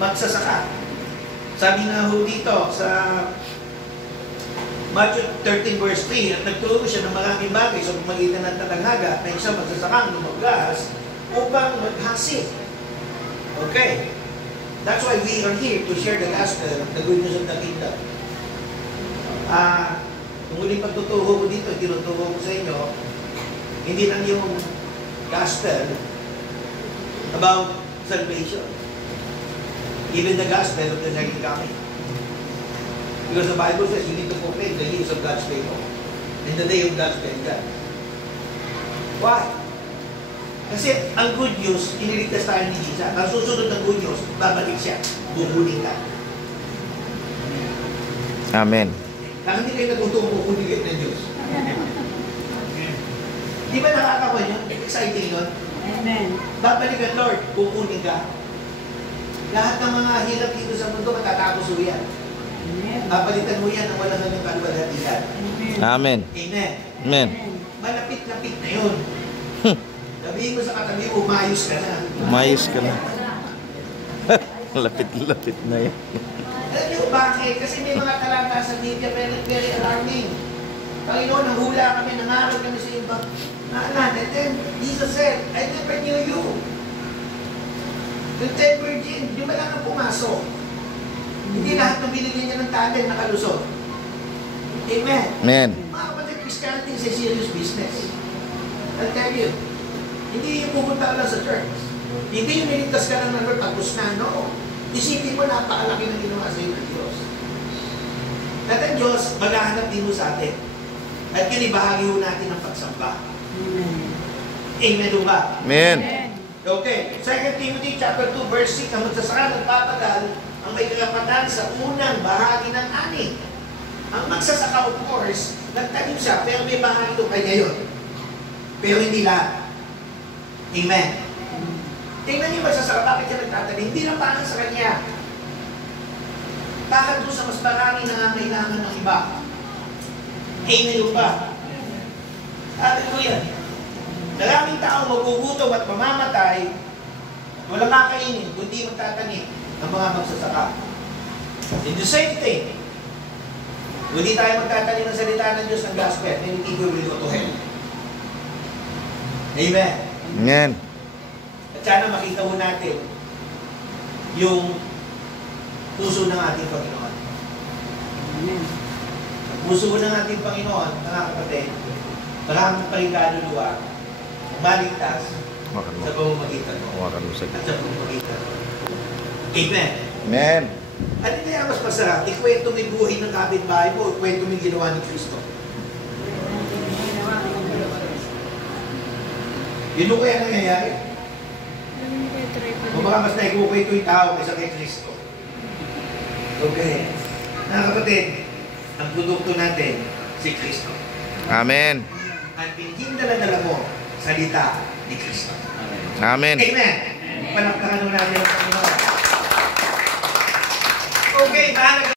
magsasaka. Sabi nga ho dito sa Matthew 13 verse 3, at nagturo siya ng maraming bagay sa pamagitan ng talanghaga na isang magsasakang lumaglas upang maghasik. Okay. That's why we are here to share the gospel, the good news of the kingdom. Kung muling pagtuturo ko dito, tinuturo ko sa inyo, hindi lang yung gospel about salvation. Even the gospel of the second coming. Because the Bible says you need to proclaim the news of God's favor in the day of God's vengeance. Why? Kasi ang good news, iniligtas tayo ni Jesus. Ang susunod ng good news, babalik siya. Bukunin ka. Amen. Kaya hindi kayo nagutong bukunin ng Diyos. Di ba nakakawa yun? Exciting yun? Amen. Babalik ang Lord, bukunin ka. Lahat ng mga hirap dito sa mundo, matatapos mo yan. Papalitan mo yan ang walang hanggang kalwalhatian. Amen. Amen. Amen. Malapit-lapit na yun. Sabihin mo sa katabi, umayos ka na. Umayos ka na. Lapit-lapit na yan. Alam niyo bakit? Kasi may mga talata sa media very, very alarming. Panginoon, nahula kami, nangaral kami sa iba. And then, Jesus said, I never knew you. The 10 virgin, yung ba lang ang pumasok? Hindi lahat ng binigyan niya ng talent nakalusot. Amen. Amen. Mga kapatid, Christianity is a serious business. I'll tell you. Hindi yung pupunta ka lang sa church. Hindi yung niligtas ka lang ng Lord, tapos na, no. Isipin mo, napakalaki ng ginawa sa iyo ng Diyos. At ang Diyos, maghahanap din mo sa atin. At yun, ibahagi ho natin ang pagsamba. Amen ba? Amen. Okay, 2 Timothy chapter 2 verse 6, ang magsasaka nagpapagal ang may karapatan sa unang bahagi ng ani. Ang magsasaka, of course, nagtanim siya, pero may bahagi ito kanya yun. Pero hindi lahat. Amen. Tingnan niyo magsasaka, bakit siya nagtatanim? Hindi lang para sa kanya. Bakit doon sa mas marami nangangailangan ng iba? Amen ba? Hallelujah. Maraming tao magugutom at mamamatay, walang kakainin, kundi magtatanim ng mga magsasaka. In the same thing, hindi tayo magtatanim ng salita ng Diyos ng gospel, then hindi ko will go to hell. Amen. Amen. At sana makita mo natin yung puso ng ating Panginoon. Amen. Ang puso ng ating Panginoon, mga kapatid, maraming pa rin kaluluwa, maligtas sa pamamagitan mo. At sa pamamagitan mo. Amen. Amen. Ano kaya mas masarap? Ikwento mo yung buhay ng kapitbahay mo o ikwento mo yung ginawa ni Kristo? Yun o kaya nangyayari? O baka mas naikukwento yung tao kaysa kay Kristo. Okay. Mga kapatid, ang produkto natin, si Kristo. Amen. At piniging dala-dala mo, salita ni Kristo. Amen. Amen. Palakpakan natin ang Panginoon. Okay, mahalaga.